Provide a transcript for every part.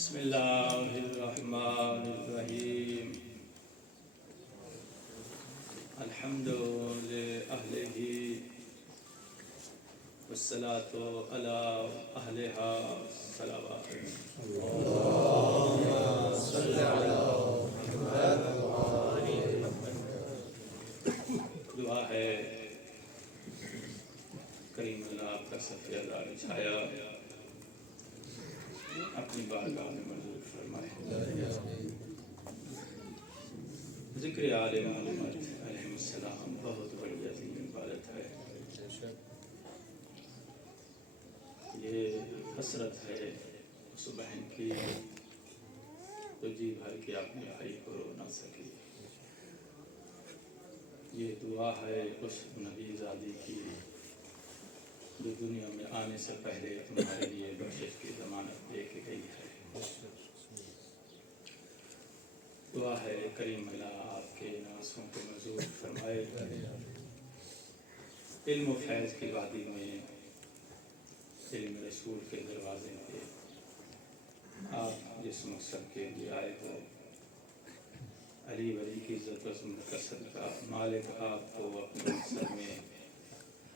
بسم اللہ الرحمن الرحیم الحمد لأہلہ والصلاة علی اہلہا صلوات دعا ہے کریم اللہ آپ کا صفی اللہ بچھایا اپنی بارگاہ میں منظور فرمائے. ذکر آل محمد علیہ السلام بہت بڑی عظیم عبادت ہے. یہ حسرت ہے اس بہن کی تو جی بھر کے اپنے بھائی کو رو نہ سکی. یہ دعا ہے اس نبی زادی کی جو دنیا میں آنے سے پہلے تمہارے لیے بخشش کی ضمانت دے کے گئی ہے. دعا ہے کریم اللہ آپ کے ناسوں کو منظور فرمائے. علم و فیض کی وادی میں علم رسول کے دروازے پہ آپ جس مقصد کے لیے آئے ہو علی ولی کی عزت و عظمت کا صدقہ مالک آپ کو اپنے مقصد میں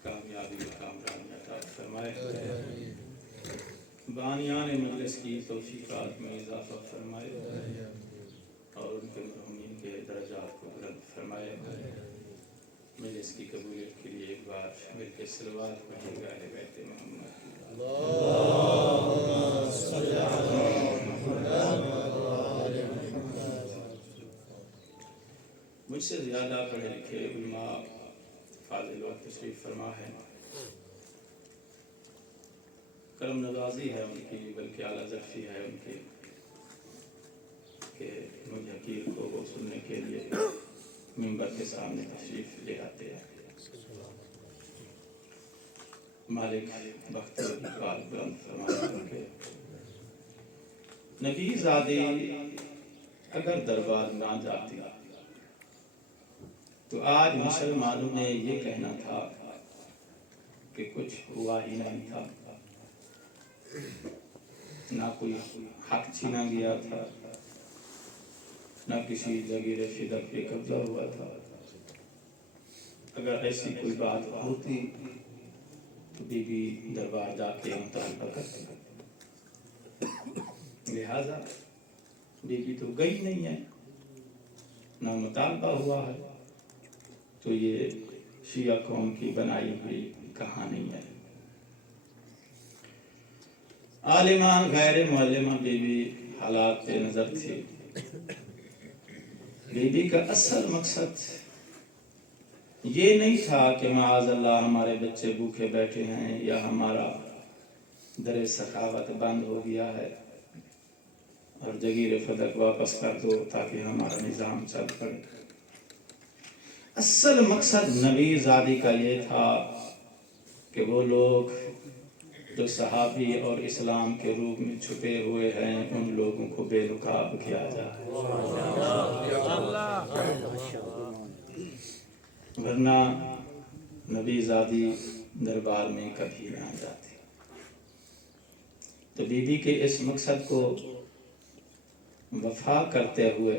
کامیابی و کامرانی عطا فرمائے. بانیان مجلس کی توفیقات میں اضافہ فرمائے اور ان کے مرحومین کے درجات کو بلند فرمائے. مجلس کی قبولیت کے لیے ایک بار مل کے صلوات پڑھیے گا اہل بیت محمد کی. اللہم صلی علی محمد. مجھ سے زیادہ پڑھے لکھے علماء فاضل وقت تشریف فرما ہے. کرم نوازی ہے ان کی بلکہ اعلیٰ ظرفی ہے ان کی کہ مجھ حقیر کو وہ سننے کے لیے منبر کے سامنے تشریف لے آتے ہیں. مالک بخت اقبال بلند فرماتے ہیں نبی زادی اگر دربار نہ جاتی تو آج مسلمانوں نے یہ کہنا تھا کہ کچھ ہوا ہی نہیں تھا، نہ کوئی حق چھینا گیا تھا، نہ کسی جگیر فدق پہ قبضہ ہوا تھا. اگر ایسی کوئی بات ہوتی تو بی بی دربار جا کے مطالبہ کرتی. لہذا بی بی تو گئی نہیں ہے، نہ مطالبہ ہوا ہے، تو یہ شیعہ قوم کی بنائی ہوئی کہانی ہے. عالمان غیر معلمہ بی بی حالات پہ نظر تھی. بی بی کا اصل مقصد یہ نہیں تھا کہ معاذ اللہ ہمارے بچے بھوکے بیٹھے ہیں یا ہمارا در سخاوت بند ہو گیا ہے اور جگیر فدق واپس کر دو تاکہ ہمارا نظام چل پڑے. اصل مقصد نبی زادی کا یہ تھا کہ وہ لوگ جو صحابی اور اسلام کے روپ میں چھپے ہوئے ہیں ان لوگوں کو بے نقاب کیا جائے، ورنہ نبی زادی دربار میں کبھی نہ جاتی. تو بی بی کے اس مقصد کو وفا کرتے ہوئے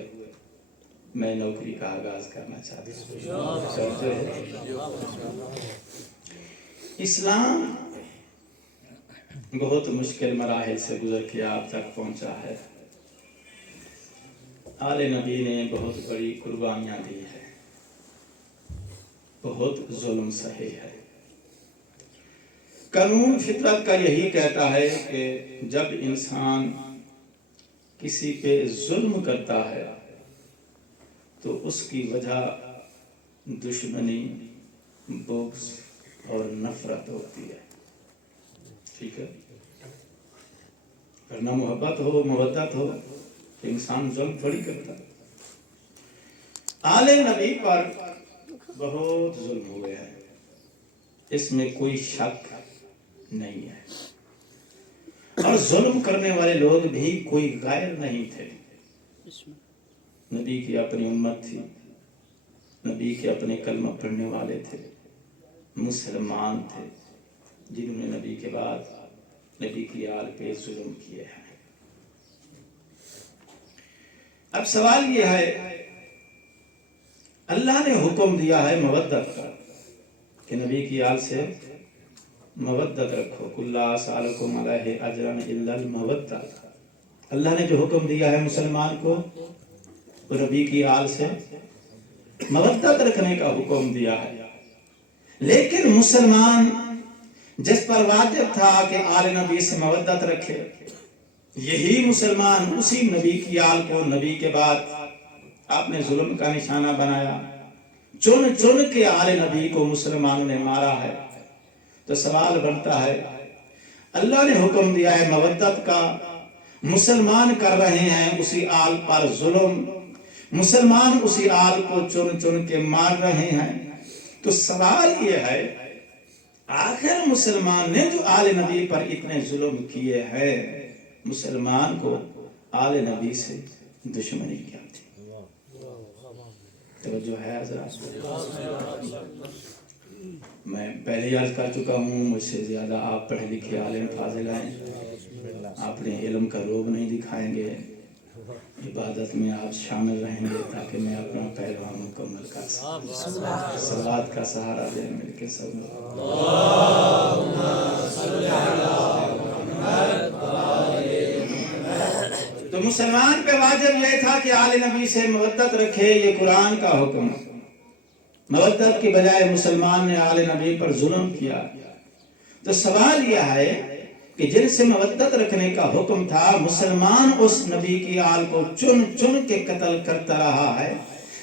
میں نوکری کا آغاز کرنا چاہتا ہوں. اسلام بہت مشکل مراحل سے گزر کے آپ تک پہنچا ہے. آل نبی نے بہت بڑی قربانیاں دی ہے، بہت ظلم سہے ہے. قانون فطرت کا یہی کہتا ہے کہ جب انسان کسی پہ ظلم کرتا ہے تو اس کی وجہ دشمنی، بغض اور نفرت ہوتی ہے. ٹھیک ہے، ورنہ محبت ہو، مودت ہو تو انسان ظلم تھوڑی کرتا. آل نبی پر بہت ظلم ہوئے ہیں، اس میں کوئی شک نہیں ہے. اور ظلم کرنے والے لوگ بھی کوئی غیر نہیں تھے. نبی کی اپنی امت تھی، نبی کے اپنے کلمہ پڑھنے والے تھے، مسلمان تھے جنہوں نے نبی کے بعد نبی کی آل پہ ظلم کیے ہیں. اب سوال یہ ہے، اللہ نے حکم دیا ہے مودت کا کہ نبی کی آل سے مودت رکھو، قل لا اسألکم علیہ اجرا الا المودۃ۔ اللہ نے جو حکم دیا ہے مسلمان کو، نبی کی آل سے مودت رکھنے کا حکم دیا ہے، لیکن مسلمان جس پر واجب تھا کہ آل نبی سے مودت رکھے، یہی مسلمان اسی نبی کی آل کو نبی کے بعد آپ نے ظلم کا نشانہ بنایا، چن چن کے آل نبی کو مسلمانوں نے مارا ہے۔ تو سوال بنتا ہے، اللہ نے حکم دیا ہے مودت کا، مسلمان کر رہے ہیں اسی آل پر ظلم، مسلمان اسی آل کو چن چن کے مار رہے ہیں، تو سوال یہ ہے آخر مسلمان نے جو آل نبی پر اتنے ظلم کیے ہیں، مسلمان کو آل نبی سے دشمنی کیا تھی؟ توجہ ہے حضرات؟ میں پہلے ہی عرض کر چکا ہوں، مجھ سے زیادہ آپ پڑھے لکھے عالم فاضل ہیں، آپ نے علم کا روب نہیں دکھائیں گے، عبادت میں آپ شامل رہیں گے تاکہ میں اپنا پیغام مکمل کر سکوں۔ صلوات کا سہارا دیں مل کے سب لوگ۔ تو مسلمان پہ واجب یہ تھا کہ آل نبی سے مودت رکھے، یہ قرآن کا حکم ہے۔ مودت کی بجائے مسلمان نے آل نبی پر ظلم کیا۔ تو سوال یہ ہے کہ جن سے مودت رکھنے کا حکم تھا، مسلمان اس نبی کی آل کو چن چن کے قتل کرتا رہا ہے۔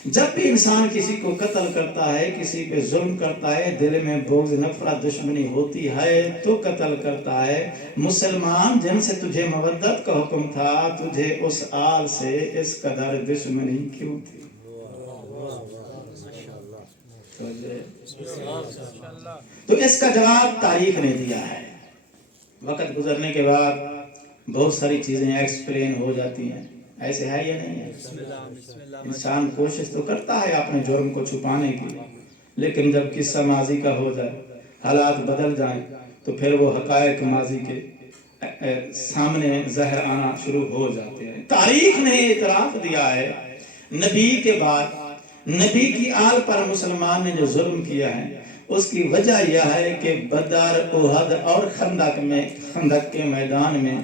جب بھی انسان کسی کو قتل کرتا ہے، کسی پہ ظلم کرتا ہے، دل میں بغض نفرت دشمنی ہوتی ہے تو قتل کرتا ہے۔ مسلمان جن سے تجھے مودت کا حکم تھا، تجھے اس آل سے اس قدر دشمنی کیوں تھی؟ تو اس کا جواب تاریخ نے دیا ہے۔ وقت گزرنے کے بعد بہت ساری چیزیں ایکسپلین ہو جاتی ہیں، ایسے ہے یا نہیں ہے؟ انسان کوشش تو کرتا ہے اپنے جرم کو چھپانے کی، لیکن جب قصہ ماضی کا ہو جائے، حالات بدل جائیں، تو پھر وہ حقائق ماضی کے سامنے ظاہر آنا شروع ہو جاتے ہیں۔ تاریخ نے اعتراف دیا ہے، نبی کے بعد نبی کی آل پر مسلمان نے جو ظلم کیا ہے، اس کی وجہ یہ ہے کہ بدر، احد اور خندق کے میدان میں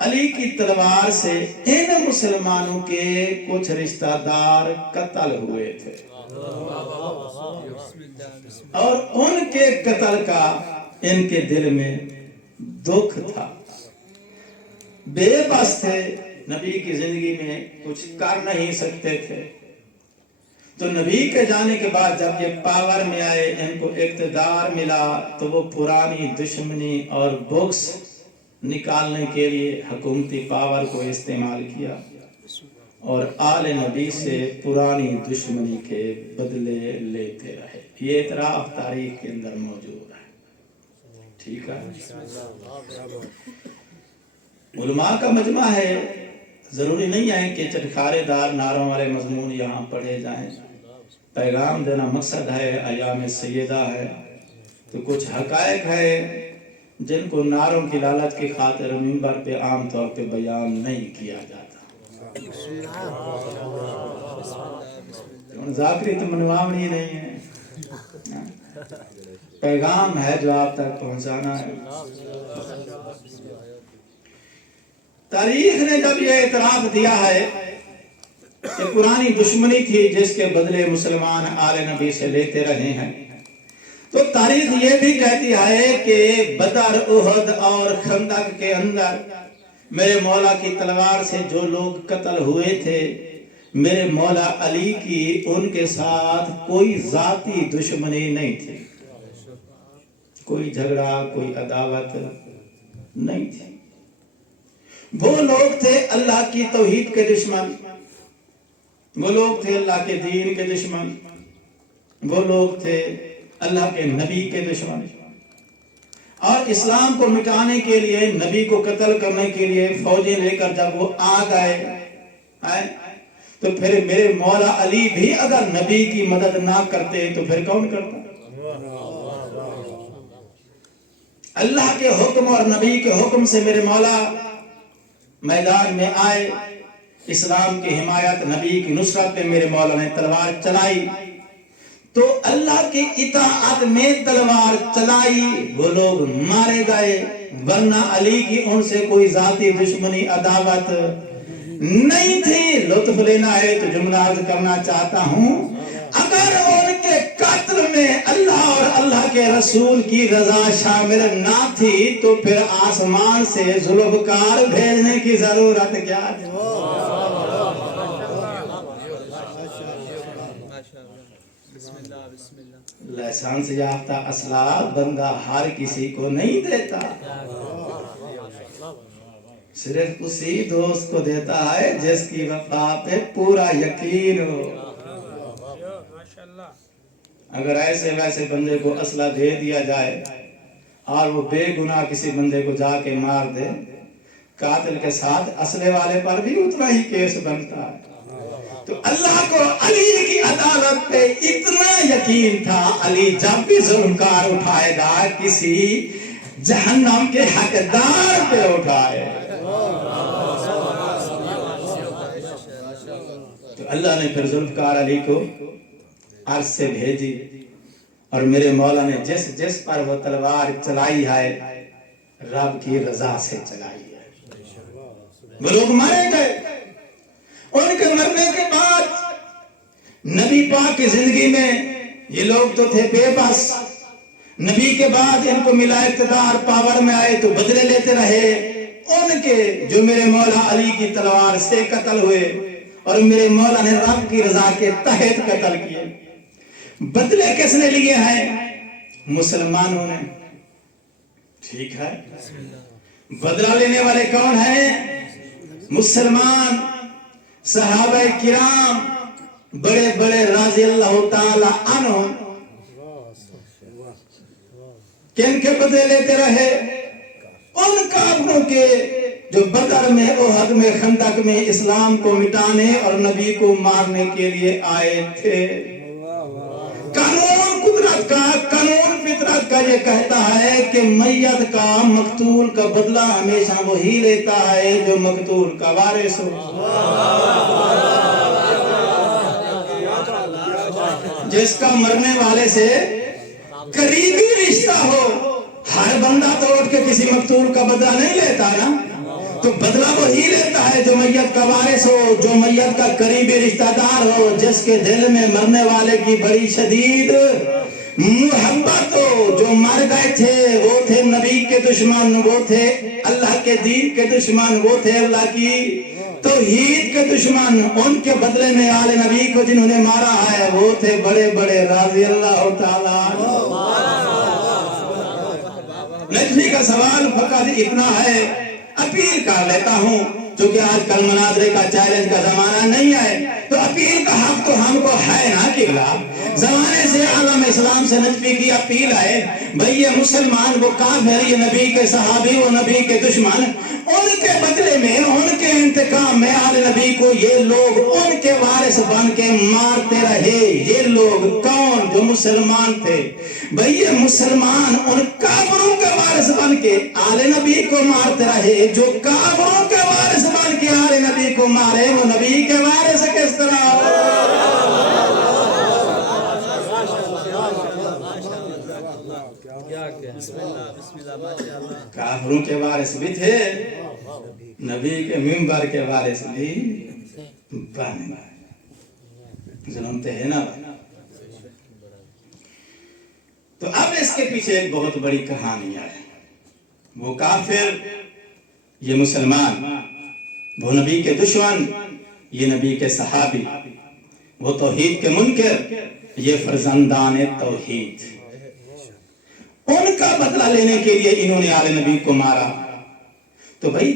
علی کی تلوار سے ان مسلمانوں کے کچھ رشتہ دار قتل ہوئے تھے، اور ان کے قتل کا ان کے دل میں دکھ تھا، بے بس تھے، نبی کی زندگی میں کچھ کر نہیں سکتے تھے۔ تو نبی کے جانے کے بعد جب یہ پاور میں آئے، ان کو اقتدار ملا، تو وہ پرانی دشمنی اور بغض نکالنے کے لیے حکومتی پاور کو استعمال کیا، اور آل نبی سے پرانی دشمنی کے بدلے لیتے رہے۔ یہ اعتراف تاریخ کے اندر موجود ہے، ٹھیک ہے؟ علماء کا مجمع ہے، ضروری نہیں ہے کہ چٹخارے دار نعروں والے مضمون یہاں پڑھے جائیں۔ پیغام دینا مقصد ہے، ایام سیدہ ہے، تو کچھ حقائق ہے جن کو نعروں کی لالچ کی خاطر منبر پہ عام طور پہ بیان نہیں کیا جاتا۔ ذاکری تو منواونی نہیں ہے، پیغام ہے جو آپ تک پہنچانا ہے۔ تاریخ نے جب یہ اعتراف دیا ہے کہ پرانی دشمنی تھی جس کے بدلے مسلمان آل نبی سے لیتے رہے ہیں، تو تاریخ یہ بھی کہتی ہے کہ بدر، احد اور خندق کے اندر میرے مولا کی تلوار سے جو لوگ قتل ہوئے تھے، میرے مولا علی کی ان کے ساتھ کوئی ذاتی دشمنی نہیں تھی، کوئی جھگڑا، کوئی عداوت نہیں تھی۔ وہ لوگ تھے اللہ کی توحید کے دشمن، وہ لوگ تھے اللہ کے دین کے دشمن، وہ لوگ تھے اللہ کے نبی کے دشمن، اور اسلام کو مٹانے کے لیے، نبی کو قتل کرنے کے لیے فوجیں لے کر جب وہ آ گئے، تو پھر میرے مولا علی بھی اگر نبی کی مدد نہ کرتے تو پھر کون کرتا؟ اللہ کے حکم اور نبی کے حکم سے میرے مولا میدان میں آئے، اسلام کی حمایت، نبی کی نصرت پہ میرے مولا نے تلوار چلائی، تو اللہ کی اطاعت میں تلوار چلائی، وہ لوگ مارے گئے، ورنہ علی کی ان سے کوئی ذاتی دشمنی عداوت نہیں تھی۔ لطف لینا ہے تو جملہ عرض کرنا چاہتا ہوں، اگر ان کے قتل میں اللہ اور اللہ کے رسول کی رضا شامل نہ تھی تو پھر آسمان سے ذوالفقار بھیجنے کی ضرورت کیا ہے؟ لائسنس یافتہ اسلحہ بندہ ہر کسی کو نہیں دیتا، صرف اسی دوست کو دیتا ہے جس کی وفا پہ پورا یقین ہو۔ اگر ایسے ویسے بندے کو اسلحہ دے دیا جائے اور وہ بے گناہ کسی بندے کو جا کے مار دے، قاتل کے ساتھ اسلحے والے پر بھی اتنا ہی کیس بنتا ہے۔ تو اللہ کو علی کی عدالت پہ اتنا یقین تھا، علی جب بھی ظلمکار اٹھائے گا کسی جہنم کے حقدار پہ اٹھائے۔ تو اللہ نے پھر ذوالفقار علی کو عرض سے بھیجی، اور میرے مولا نے جس پر وہ تلوار چلائی ہے رب کی رضا سے چلائی ہے۔ وہ لوگ مارے گئے، ان کے مرنے کے بعد نبی پاک کی زندگی میں یہ لوگ تو تھے بے بس، نبی کے بعد ان کو ملا اقتدار، پاور میں آئے تو بدلے لیتے رہے ان کے جو میرے مولا علی کی تلوار سے قتل ہوئے، اور میرے مولا نے رب کی رضا کے تحت قتل کیے۔ بدلے کس نے لیے ہیں؟ مسلمانوں نے۔ ٹھیک ہے، بدلہ لینے والے کون ہیں؟ مسلمان صحابہ کرام بڑے بڑے رضی اللہ تعالی عنہ، کن کے بدلے لیتے رہے؟ ان کافروں کے جو بدر میں، احد میں، خندق میں اسلام کو مٹانے اور نبی کو مارنے کے لیے آئے تھے۔ قانون قدرت کا، قانون فطرت کا یہ کہتا ہے کہ میت کا، مقتول کا بدلہ ہمیشہ وہی لیتا ہے جو مقتول کا وارث ہو، جس کا مرنے والے سے قریبی رشتہ ہو۔ ہر بندہ تو اٹھ کے کسی مقتول کا بدلہ نہیں لیتا نا، تو بدلہ وہی لیتا ہے جو میت کا وارث ہو، جو میت کا قریبی رشتہ دار ہو، جس کے دل میں مرنے والے کی بڑی شدید محبت ہو۔ جو مر گئے تھے وہ تھے نبی کے دشمن، وہ تھے اللہ کے دین کے دشمن، وہ تھے اللہ کی توحید کے دشمن۔ ان کے بدلے میں آل نبی کو جنہوں نے مارا ہے وہ تھے بڑے بڑے رضی اللہ تعالیٰ عنہ۔ نجمی کا سوال فقط اتنا ہے، اپیل کر لیتا ہوں، چونکہ آج کل مناظرے کا چیلنج کا زمانہ نہیں ہے، تو اپیل کا حق تو ہم کو ہے نا قبلہ۔ زمانے سے عالم اسلام سے نجمی کی اپیل ہے، بھئی یہ مسلمان، وہ کافر، یہ نبی کے صحابی، وہ نبی کے دشمن، ان کے بدلے میں، ان کے انتقام میں آل نبی کو یہ لوگ ان کے وارث بن کے مارتے رہے۔ یہ لوگ کون؟ جو مسلمان تھے۔ بھئی یہ مسلمان ان کافروں کے وارث بن کے آل نبی کو مارتے رہے، جو کافروں کے وارث بن کے آل نبی کو مارے وہ نبی کے وارث کس طرح؟ کافروں کے وارث بھی تھے، نبی کے منبر کے وارث بھی بن گئے۔ ظلم تو ہے نا۔ تو اب اس کے پیچھے ایک بہت بڑی کہانی ہے۔ وہ کافر، یہ مسلمان، وہ نبی کے دشمن، یہ نبی کے صحابی، وہ توحید کے منکر، یہ فرزندان توحید۔ ان کا بدلہ لینے کے لیے انہوں نے آل نبی کو مارا۔ تو بھائی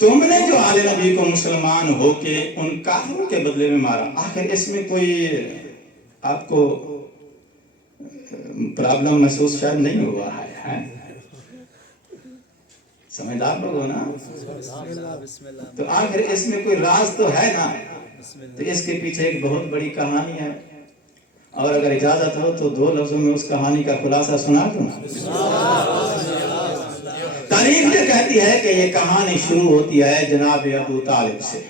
تم نے جو آل نبی کو مسلمان ہو کے ان کافروں کے بدلے میں مارا، آخر اس میں کوئی آپ کو پرابلم محسوس شاید نہیں ہوا ہے؟ سمجھدار لوگ ہو نا؟ تو آخر اس میں کوئی راز تو ہے نا۔ تو اس کے پیچھے ایک بہت بڑی کہانی ہے، اور اگر اجازت ہو تو 2 لفظوں میں اس کہانی کا خلاصہ سنا دوں۔ تاریخ یہ کہتی ہے کہ یہ کہانی شروع ہوتی ہے جناب ابو طالب سے۔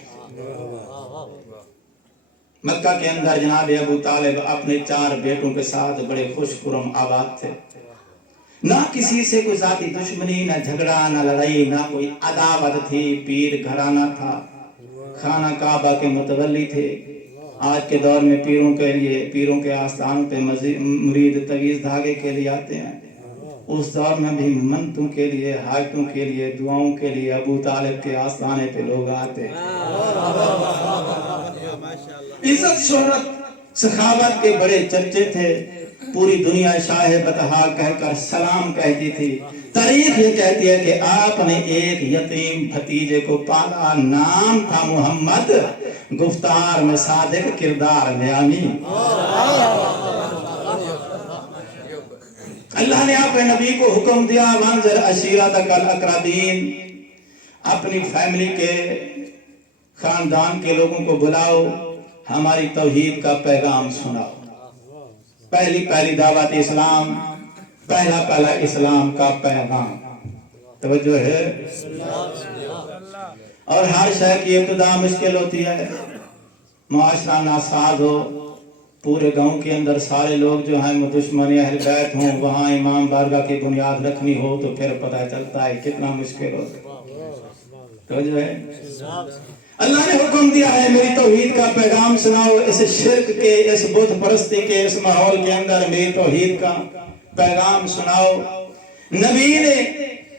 مکہ کے اندر جناب ابو طالب اپنے 4 بیٹوں کے ساتھ بڑے خوش خرم آباد تھے، نہ کسی سے کوئی ذاتی دشمنی، نہ جھگڑا، نہ لڑائی، نہ کوئی عداوت تھی، پیر گھرانہ تھا، خانہ کعبہ کے متولی تھے۔ آج کے دور میں پیروں کے آستانوں پہ مرید تویز دھاگے کے لیے آتے ہیں، اس دور میں بھی منتوں کے لیے، حاجتوں کے لیے، دعاؤں کے لیے ابو طالب کے آستانے پہ لوگ آتے ہیں۔ عزت شہرت سخاوت کے بڑے چرچے تھے، پوری دنیا شاہ بطحا کہہ کر سلام کہتی تھی۔ تاریخ یہ کہتی ہے کہ آپ نے ایک یتیم بھتیجے کو پالا، نام تھا محمد، گفتار میں صادق، کردار میں امین۔ اللہ نے اپنے نبی کو حکم دیا وانذر عشیرتک الاقربین، اپنی فیملی کے، خاندان کے لوگوں کو بلاؤ، ہماری توحید کا پیغام سناؤ۔ پہلی دعوت اسلام، پہلا اسلام کا پیغام، توجہ ہے۔ اور ہر شے کی ابتدا مشکل ہوتی ہے، معاشرہ ناساز ہو، پورے گاؤں کے اندر سارے لوگ جو ہیں دشمن اہل بیت ہوں، وہاں امام بارگاہ کی بنیاد رکھنی ہو تو پھر پتہ چلتا ہے کتنا مشکل ہوتا ہے، توجہ ہے۔ اللہ نے حکم دیا ہے میری توحید کا پیغام سناؤ، اس شرک کے، اس بت پرستی کے، اس ماحول کے اندر میری توحید کا پیغام سناؤ۔ نبی نے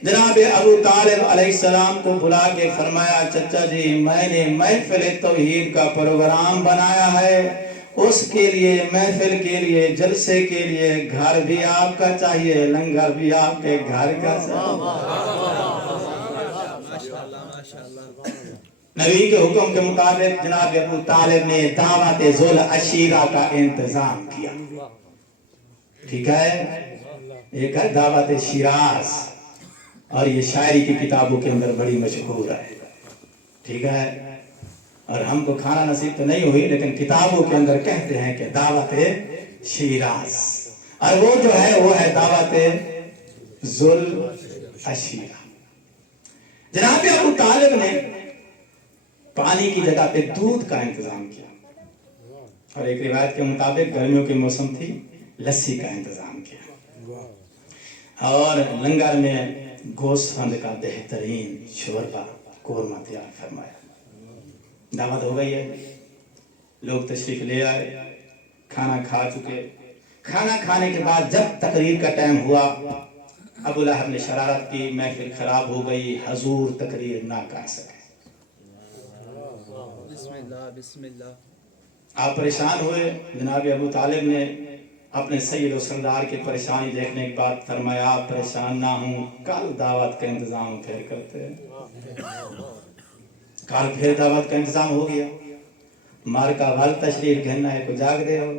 جناب ابو طالب علیہ السلام کو بلا کے فرمایا چچا جی میں نے محفل توحید کا پروگرام بنایا ہے، اس کے لیے، محفل کے لیے، جلسے کے لیے گھر بھی آپ کا چاہیے، لنگر بھی آپ کے گھر کا چاہیے۔ نبی کے حکم کے مطابق جناب ابو طالب نے دعوت ذل عشیرہ کا انتظام کیا، ٹھیک ہے۔ ایک ہے دعوت شیراز، اور یہ شاعری کی کتابوں کے اندر بڑی مشہور ہے، ٹھیک ہے۔ اور ہم کو کھانا نصیب تو نہیں ہوئی، لیکن کتابوں کے اندر کہتے ہیں کہ دعوت شیراز، اور وہ جو ہے وہ ہے دعوت ذل عشیرہ۔ جناب ابو طالب نے پانی کی جگہ پہ دودھ کا انتظام کیا، اور ایک روایت کے مطابق گرمیوں کے موسم تھی، لسی کا انتظام کیا، اور لنگر میں گوشت کا بہترین شوربہ، قورمہ تیار فرمایا۔ دعوت ہو گئی ہے، لوگ تشریف لے آئے، کھانا کھا چکے۔ کھانا کھانے کے بعد جب تقریر کا ٹائم ہوا، ابو لہب نے شرارت کی، محفل خراب ہو گئی، حضور تقریر نہ کر سکے۔ بسم اللہ، آپ پریشان ہوئے۔ جناب ابو طالب نے اپنے سید و سردار کی پریشانی دیکھنے کے بعد فرمایا آپ پریشان نہ ہوں، کل دعوت کا انتظام پھر کرتے ہیں۔ کل پھر دعوت کا انتظام ہو گیا۔ مارکا وال تشریف گھننا ہے کو جاگ دے ہو،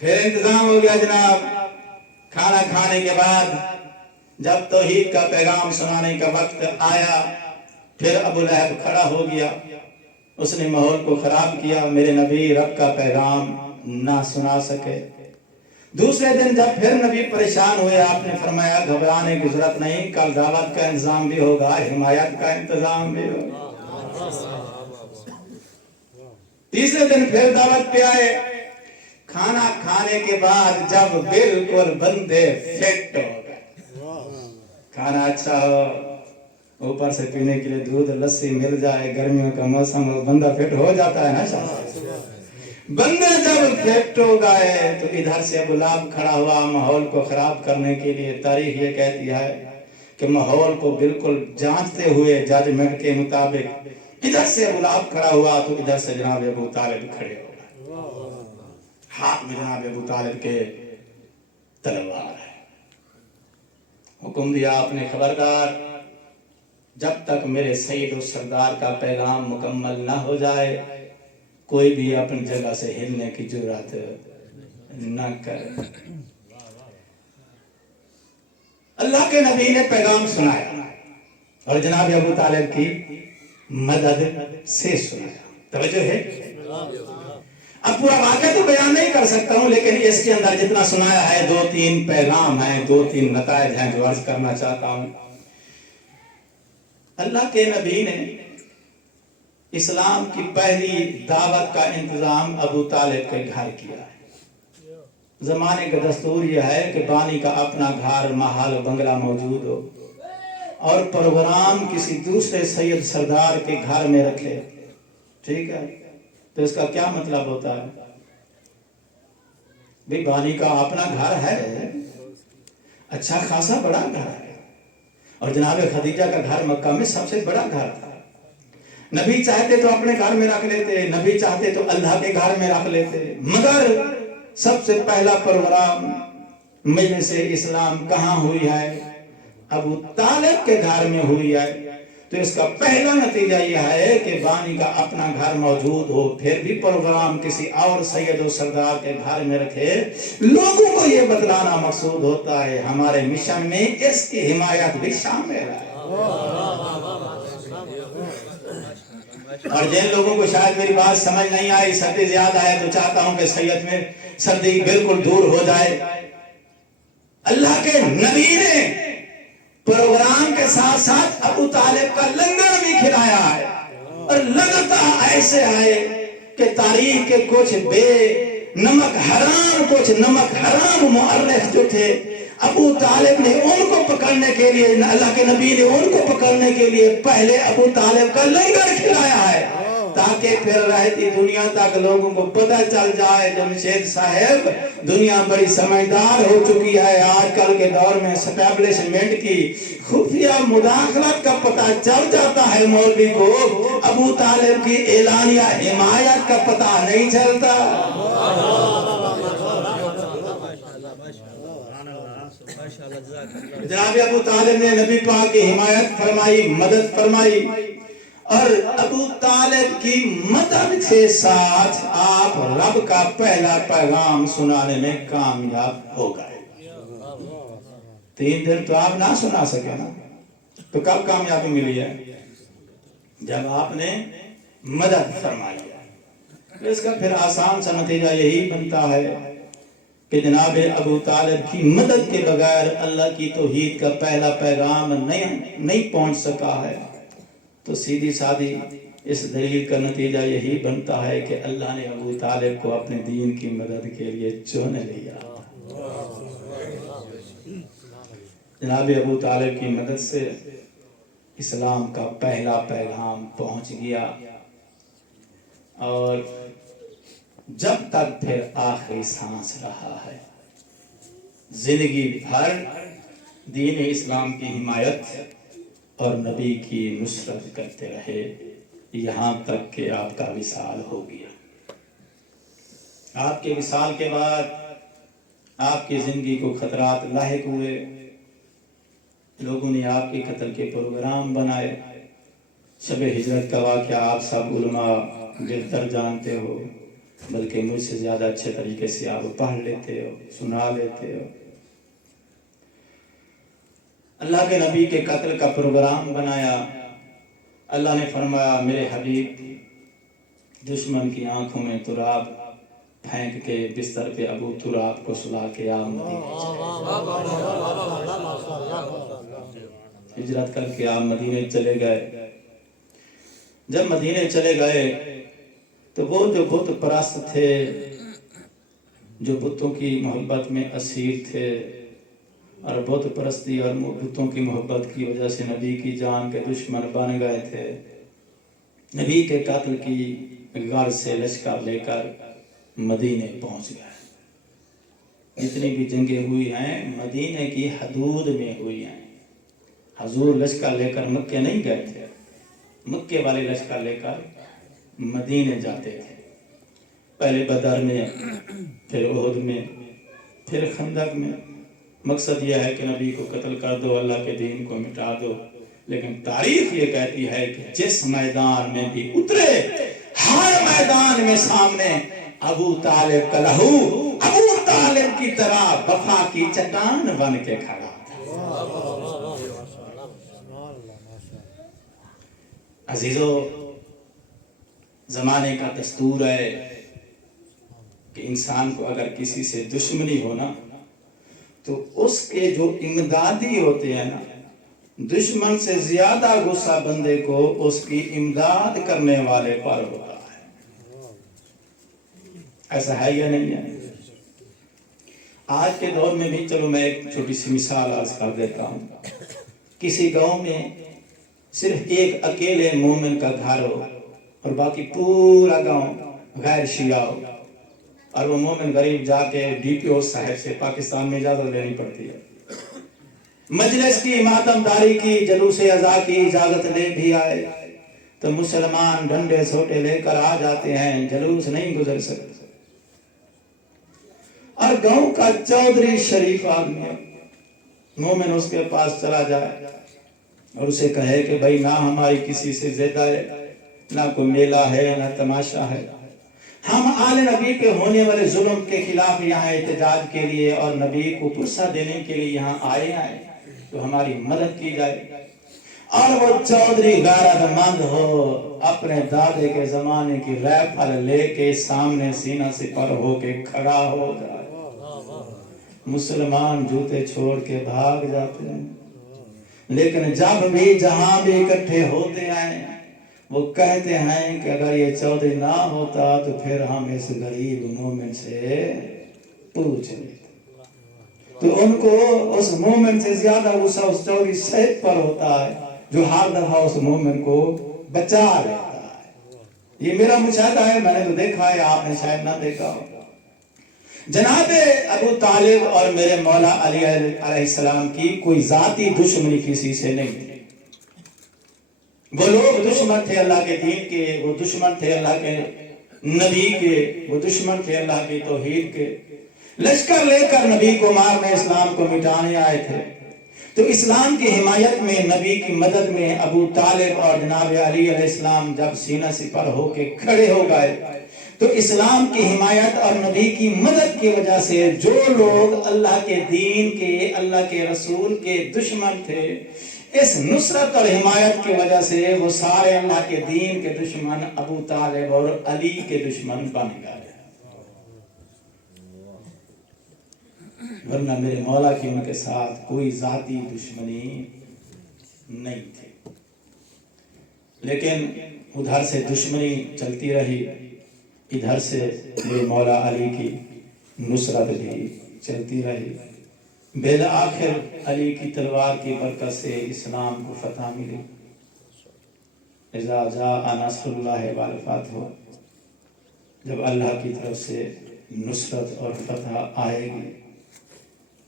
پھر انتظام ہو گیا جناب۔ کھانا کھانے کے بعد جب توحید کا پیغام سنانے کا وقت آیا، پھر ابو لہب کھڑا ہو گیا، اس نے ماحول کو خراب کیا، میرے نبی رب کا پیغام نہ سنا سکے۔ دوسرے دن جب پھر نبی پریشان ہوئے، آپ نے فرمایا گھبرانے کی ضرورت نہیں، کل دعوت کا انتظام بھی ہوگا، حمایت کا انتظام بھی ہوگا۔ تیسرے دن پھر دعوت پہ آئے۔ کھانا کھانے کے بعد جب بالکل بندے فٹ ہو گئے، کھانا اچھا ہو، اوپر سے پینے کے لیے دودھ لسی مل جائے، گرمیوں کا موسم، بندہ فٹ ہو جاتا ہے نا شاید۔ بندے جب فٹ ہو گئے تو ادھر سے ابو لہب کھڑا ہوا ماحول کو خراب کرنے کے لیے۔ تاریخ یہ کہتی ہے کہ ماحول کو بالکل جانچتے ہوئے ججمنٹ کے مطابق ادھر سے ابو لہب کھڑا ہوا تو ادھر سے جناب ابو طالب کھڑے ہو گئے، ہاتھ میں جناب ابو طالب کے تلوار ہے۔ حکم دیا آپ نے خبردار، جب تک میرے سید و سردار کا پیغام مکمل نہ ہو جائے کوئی بھی اپنی جگہ سے ہلنے کی جرات نہ کرے۔ اللہ کے نبی نے پیغام سنایا اور جناب ابو طالب کی مدد سے سنایا، توجہ ہے۔ اب پورا واقعہ تو بیان نہیں کر سکتا ہوں، لیکن اس کے اندر جتنا سنایا ہے 2-3 پیغام ہیں، 2-3 نتائج ہیں جو عرض کرنا چاہتا ہوں۔ اللہ کے نبی نے اسلام کی پہلی دعوت کا انتظام ابو طالب کے گھر کیا ہے۔ زمانے کا دستور یہ ہے کہ بانی کا اپنا گھر، محل، بنگلہ موجود ہو اور پروگرام کسی دوسرے سید سردار کے گھر میں رکھے، ٹھیک ہے؟ تو اس کا کیا مطلب ہوتا ہے؟ بھی بانی کا اپنا گھر ہے، اچھا خاصا بڑا گھر ہے، اور جناب خدیجہ کا گھر مکہ میں سب سے بڑا گھر تھا۔ نبی چاہتے تو اپنے گھر میں رکھ لیتے، نبی چاہتے تو اللہ کے گھر میں رکھ لیتے، مگر سب سے پہلا پروگرام مجلس اسلام کہاں ہوئی ہے؟ ابو طالب کے گھر میں ہوئی ہے۔ تو اس کا پہلا نتیجہ یہ ہے کہ بانی کا اپنا گھر موجود ہو، پھر بھی پروگرام کسی اور سید و سردار کے گھر میں رکھے، لوگوں کو یہ بتلانا مقصود ہوتا ہے ہمارے مشن میں اس کی حمایت بھی شامل ہے۔ اور جن لوگوں کو شاید میری بات سمجھ نہیں آئی، سردی زیادہ ہے، تو چاہتا ہوں کہ سید میں سردی بالکل دور ہو جائے۔ اللہ کے نبی نے پروگرام کے ساتھ ساتھ ابو طالب کا لنگر بھی کھلایا ہے، اور لگتا ایسے ہے کہ تاریخ کے کچھ بے نمک حرام مؤرخ جو تھے، ابو طالب نے ان کو پکڑنے کے لیے، اللہ کے نبی نے ان کو پکڑنے کے لیے پہلے ابو طالب کا لنگر کھلایا ہے، تاکہ پھر رہتی دنیا تک لوگوں کو پتہ چل جائے جمشید صاحب دنیا بڑی سمجھدار ہو چکی ہے۔ آج کل کے دور میں اسٹیبلشمنٹ کی خفیہ مداخلت کا پتہ چل جاتا ہے مولوی کو، ابو طالب کی اعلانیہ حمایت کا پتہ نہیں چلتا۔ جناب ابو طالب نے نبی پاک کی حمایت فرمائی، مدد فرمائی، اور ابو طالب کی مدد کے ساتھ آپ رب کا پہلا پیغام سنانے میں کامیاب ہو گئے۔ 3 دن تو آپ نہ سنا سکے نا، تو کب کامیابی ملی ہے؟ جب آپ نے مدد فرمائی ہے۔ اس کا پھر آسان سا نتیجہ یہی بنتا ہے کہ جناب ابو طالب کی مدد کے بغیر اللہ کی توحید کا پہلا پیغام نہیں پہنچ سکا ہے۔ تو سیدھی سادھی اس دلیل کا نتیجہ یہی بنتا ہے کہ اللہ نے ابو طالب کو اپنے دین کی مدد کے لیے چن لیا۔ جناب ابو طالب کی مدد سے اسلام کا پہلا پیغام پہنچ گیا، اور جب تک پھر آخری سانس رہا ہے، زندگی بھر دین اسلام کی حمایت اور نبی کی نصرت کرتے رہے، یہاں تک کہ آپ کا وصال ہو گیا۔ آپ کے وصال کے بعد آپ کی زندگی کو خطرات لاحق ہوئے، لوگوں نے آپ کے قتل کے پروگرام بنائے۔ شب ہجرت کا واقعہ آپ سب علماء بہتر جانتے ہو، بلکہ مجھ سے زیادہ اچھے طریقے سے آپ پڑھ لیتے ہو، سنا لیتے ہو۔ اللہ کے نبی کے قتل کا پروگرام بنایا۔ اللہ نے فرمایا میرے حبیب دشمن کی آنکھوں میں تراب پھینک کے بستر پہ ابو تراب کو سلا کے آپ ہجرت کر کے آپ مدینے چلے گئے۔ جب مدینے چلے گئے تو وہ جو بت پرست تھے، جو بتوں کی محبت میں اسیر تھے، اور بت پرستی اور بتوں کی محبت کی وجہ سے نبی کی جان کے دشمن بن گئے تھے، نبی کے قتل کی غرض سے لشکر لے کر مدینے پہنچ گئے۔ جتنی بھی جنگیں ہوئی ہیں مدینے کی حدود میں ہوئی ہیں۔ حضور لشکر لے کر مکے نہیں گئے تھے، مکے والے لشکر لے کر مدینے جاتے تھے، پہلے بدر میں، پھر احد میں، پھر خندق میں۔ مقصد یہ ہے کہ نبی کو قتل کر دو، اللہ کے دین کو مٹا دو، لیکن تاریخ یہ کہتی ہے کہ جس میدان میں بھی اترے، ہر میدان میں سامنے ابو طالب کا لہو ابو طالب کی طرح وفا کی چٹان بن کے کھڑا تھا۔ عزیزو، زمانے کا دستور ہے کہ انسان کو اگر کسی سے دشمنی ہونا تو اس کے جو امدادی ہوتے ہیں نا، دشمن سے زیادہ غصہ بندے کو اس کی امداد کرنے والے پر ہوتا ہے. ایسا ہے یا نہیں ہے؟ آج کے دور میں بھی چلو میں ایک چھوٹی سی مثال عرض کر دیتا ہوں. کسی گاؤں میں صرف ایک اکیلے مومن کا گھر ہو اور باقی پورا گاؤں غیر شیعہ ہو، اور وہ مومن غریب جا کے ڈی پی او صاحب سے پاکستان میں اجازت لینی پڑتی ہے. مجلس کی ماتم داری کی، جلوس ازا کی اجازت لے بھی آئے تو مسلمان ڈنڈے سوٹے لے کر آ جاتے ہیں، جلوس نہیں گزر سکتے. اور گاؤں کا چودھری شریف آدمی مومن اس کے پاس چلا جائے اور اسے کہے کہ بھائی نہ ہماری کسی سے زیادہ ہے، نہ کوئی میلہ ہے، نہ تماشا ہے، ہم آل نبی پہ ہونے والے ظلم کے خلاف یہاں احتجاج کے لیے اور نبی کو پرسہ دینے کے لیے یہاں آئے ہیں، تو ہماری مدد کی جائے. اور وہ چودھری غیرت مند ہو، اپنے دادے کے زمانے کی رائفل لے کے سامنے سینہ سپر ہو کے کھڑا ہو جائے. مسلمان جوتے چھوڑ کے بھاگ جاتے ہیں. لیکن جب بھی جہاں بھی اکٹھے ہوتے ہیں وہ کہتے ہیں کہ اگر یہ چودھری نہ ہوتا تو پھر ہم اس غریب مومن سے پوچھ لیتے. تو ان کو اس مومن سے زیادہ غصہ اس چودھری صاحب پر ہوتا ہے جو ہر دفعہ اس مومن کو بچا لیتا ہے. یہ میرا مشاہدہ ہے، میں نے تو دیکھا ہے، آپ نے شاید نہ دیکھا ہو. جناب ابو طالب اور میرے مولا علی علیہ السلام کی کوئی ذاتی دشمنی کسی سے نہیں تھی. وہ لوگ دشمن تھے اللہ کے دین کے، وہ دشمن تھے اللہ کے نبی کے، وہ دشمن تھے اللہ کی توحید کے. لشکر لے کر نبی کو مارنے، اسلام کو مٹانے آئے تھے. تو اسلام کی حمایت میں، نبی کی مدد میں ابو طالب اور جناب علی علیہ السلام جب سینہ سپر ہو کے کھڑے ہو گئے تو اسلام کی حمایت اور نبی کی مدد کی وجہ سے جو لوگ اللہ کے دین کے، اللہ کے رسول کے دشمن تھے، اس نصرت اور حمایت کی وجہ سے وہ سارے اللہ کے دین کے دشمن ابو طالب اور علی کے دشمن بن گئے. ورنہ میرے مولا کی ان کے ساتھ کوئی ذاتی دشمنی نہیں تھی. لیکن ادھر سے دشمنی چلتی رہی، ادھر سے میرے مولا علی کی نصرت بھی چلتی رہی. بالآخر علی کی تلوار کی برکت سے اسلام کو فتح ملی. اذا جاء نصر اللہ والفتح، جب اللہ کی طرف سے نصرت اور فتح آئے گی،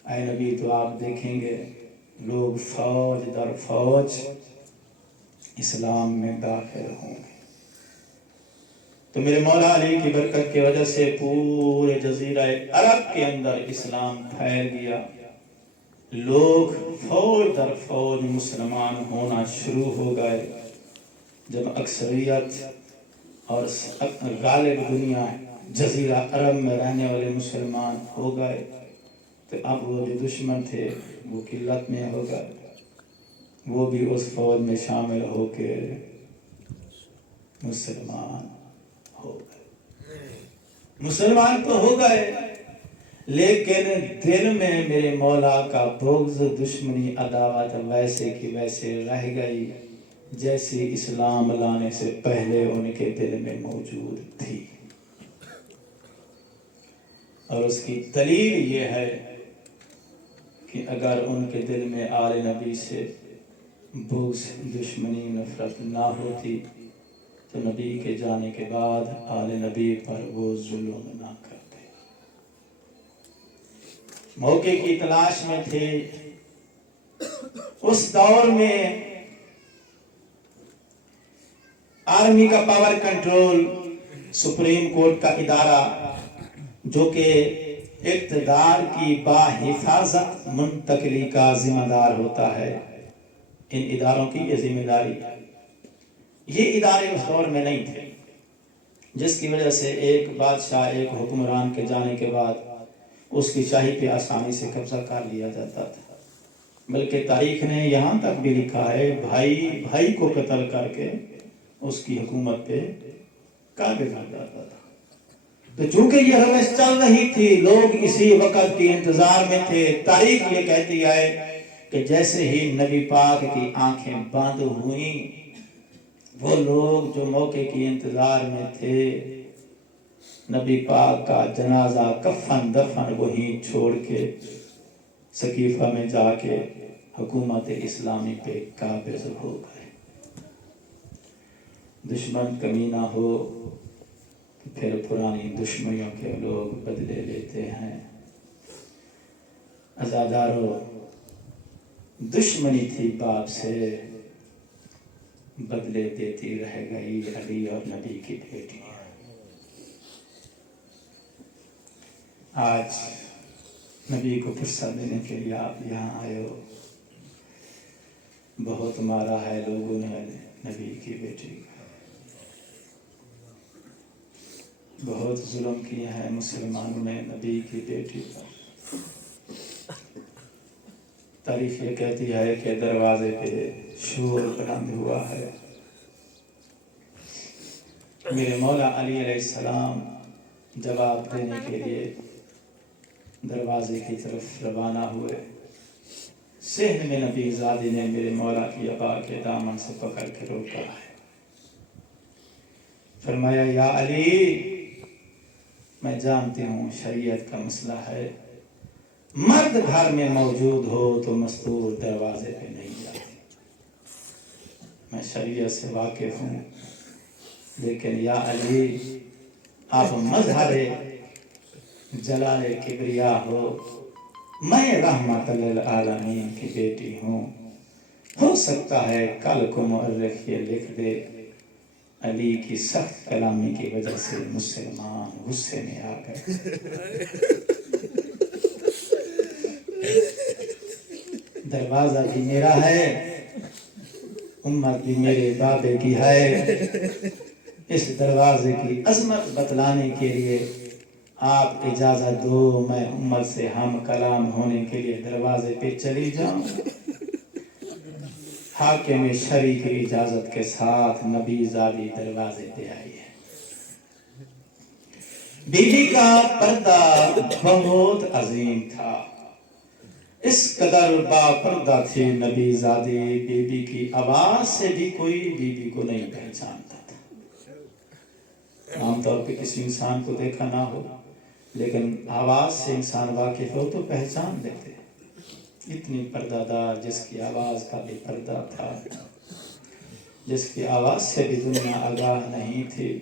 اے نبی تو آپ دیکھیں گے لوگ فوج در فوج اسلام میں داخل ہوں گے. تو میرے مولا علی کی برکت کی وجہ سے پورے جزیرہ عرب کے اندر اسلام پھیل گیا. لوگ فوج در فوج مسلمان ہونا شروع ہو گئے. جب اکثریت اور غالب دنیا جزیرہ عرب میں رہنے والے مسلمان ہو گئے تو اب وہ جو دشمن تھے وہ قلت میں ہو گئے. وہ بھی اس فوج میں شامل ہو کے مسلمان ہو گئے. مسلمان تو ہو گئے لیکن دل میں میرے مولا کا بغض، دشمنی، عداوت ویسے کی ویسے رہ گئی جیسی اسلام لانے سے پہلے ان کے دل میں موجود تھی. اور اس کی دلیل یہ ہے کہ اگر ان کے دل میں آل نبی سے بغض، دشمنی، نفرت نہ ہوتی تو نبی کے جانے کے بعد آل نبی پر وہ ظلم نہ کرتے. موقع کی تلاش میں تھے. اس دور میں آرمی کا پاور کنٹرول، سپریم کورٹ کا ادارہ جو کہ اقتدار کی باحفاظت منتقلی کا ذمہ دار ہوتا ہے، ان اداروں کی یہ ذمہ داری، یہ ادارے اس دور میں نہیں تھے، جس کی وجہ سے ایک بادشاہ، ایک حکمران کے جانے کے بعد اس کی شاہی پہ آسانی سے قبضہ کر لیا جاتا تھا. بلکہ تاریخ نے یہاں تک بھی لکھا ہے بھائی بھائی کو قتل کر کے اس کی حکومت پہ قابض ہو جاتا تھا. تو چونکہ یہ روش چل رہی تھی، لوگ اسی وقت کے انتظار میں تھے. تاریخ یہ کہتی ہے کہ جیسے ہی نبی پاک کی آنکھیں بند ہوئیں، وہ لوگ جو موقع کی انتظار میں تھے، نبی پاک کا جنازہ کفن دفن وہیں چھوڑ کے سقیفہ میں جا کے حکومت اسلامی پہ قابض ہو گئے۔ دشمن کمینہ ہو تو پھر پرانی دشمنیوں کے لوگ بدلے لیتے ہیں۔ عزادارو، دشمنی تھی باپ سے، بدلے دیتی رہ گئی علی اور نبی کی بیٹی۔ آج نبی کو فرصت دینے کے لیے آپ یہاں آئے ہو۔ بہت مارا ہے لوگوں نے نبی کی بیٹی کو، بہت ظلم کیا ہے مسلمانوں نے نبی کی بیٹی پر۔ تاریخ یہ کہتی ہے کہ دروازے پہ شور بلند ہوا ہے۔ میرے مولا علی علیہ السلام جواب دینے کے لیے دروازے کی طرف روانہ ہوئے۔ صحن میں نبی زادی نے میرے مولا کی ابا کے دامن سے پکڑ کے روکا ہے۔ فرمایا، یا علی، میں جانتی ہوں شریعت کا مسئلہ ہے، مرد گھر میں موجود ہو تو مستور دروازے پہ نہیں جاتی، میں شریعت سے واقف ہوں، لیکن یا علی، آپ مظہر جلال کبریا ہو، میں رحمت للعالمین کی بیٹی ہوں، ہو سکتا ہے کل کو مورخ یہ لکھ دے علی کی سخت کلامی کی وجہ سے مسلمان غصے میں آ گئے۔ دروازہ بھی میرا ہے، امت بھی میرے بابے کی ہے، اس دروازے کی عظمت بتلانے کے لیے آپ اجازت دو، میں امت سے ہم کلام ہونے کے لیے دروازے پہ چلی جاؤں۔ حاکم شرعی کی اجازت کے ساتھ نبی زادی دروازے پہ آئی ہے۔ بی بی کا پردہ بہت عظیم تھا، اس قدر با پردہ تھی نبی زادی، بی بی کی آواز سے بھی کوئی بی بی کو نہیں پہچانتا تھا۔ عام طور پہ کسی انسان کو دیکھا نہ ہو لیکن آواز سے انسان واقف ہو تو پہچان لیتے۔ اتنی پردہ دار، جس کی آواز کا بھی پردہ تھا، جس کی آواز سے بھی دنیا آگاہ نہیں تھی،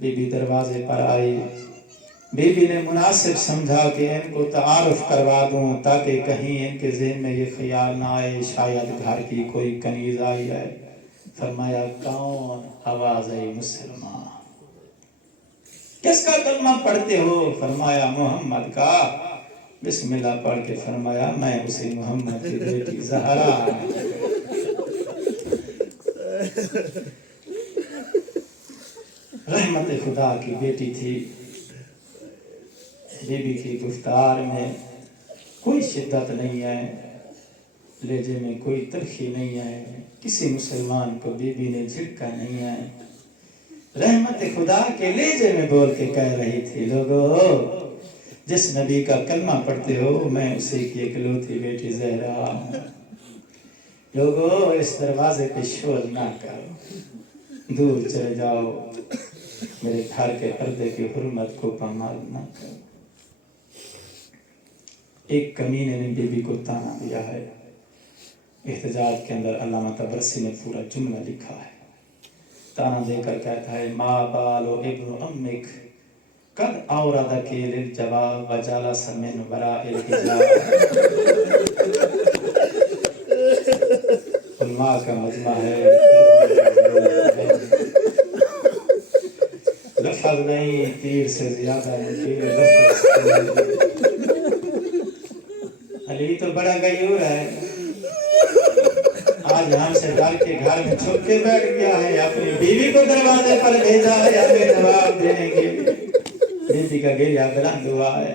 بی بی دروازے پر آئی۔ بی بی نے مناسب سمجھا کہ ان کو تعارف کروا دوں تاکہ کہیں ان کے ذہن میں یہ خیال نہ آئے شاید گھر کی کوئی کنیز آئی ہے۔ فرمایا، کون؟ آواز آئی، مسلمان۔ کس کا کلمہ پڑھتے ہو؟ فرمایا، محمد کا۔ بسم اللہ پڑھ کے فرمایا، میں اسی محمد کی بیٹی زہرا۔ رحمت خدا کی بیٹی تھی۔ بی بی کی گفتار میں کوئی شدت نہیں ہے، لہجے میں کوئی تلخی نہیں ہے، کسی مسلمان کو بی بی نے جھٹکا نہیں ہے۔ رحمت خدا کے لہجے میں بول کے کہہ رہی تھی، لوگو، جس نبی کا کلمہ پڑھتے ہو میں اسی کی اکلوتی بیٹی زہرا ہوں۔ لوگو، اس دروازے پہ شور نہ کرو، دور چلے جاؤ، میرے گھر کے پردے کی حرمت کو پامال نہ کرو۔ ایک کمینے نے بی بی کو تانا دیا ہے۔ احتجاج کے اندر علامہ طبرسی نے پورا جملہ لکھا ہے۔ تانا دے کر کہتا ہے، ما بالو ابن امک قد اوردکی للجواب وجالس من وراء الحجاب۔ علماء کا مجمع ہے، لفظ نہیں، تیر سے زیادہ نکیل لفظ۔ علی تو بڑا غیور ہے، آج ہم سے ڈر کے گھر میں چھپ کے بیٹھ گیا ہے، اپنی بیوی کو دروازے پر بھیجا ہے ہمیں جواب دینے کے لیے۔ بیوی کا گریہ بلند ہوا ہے،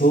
2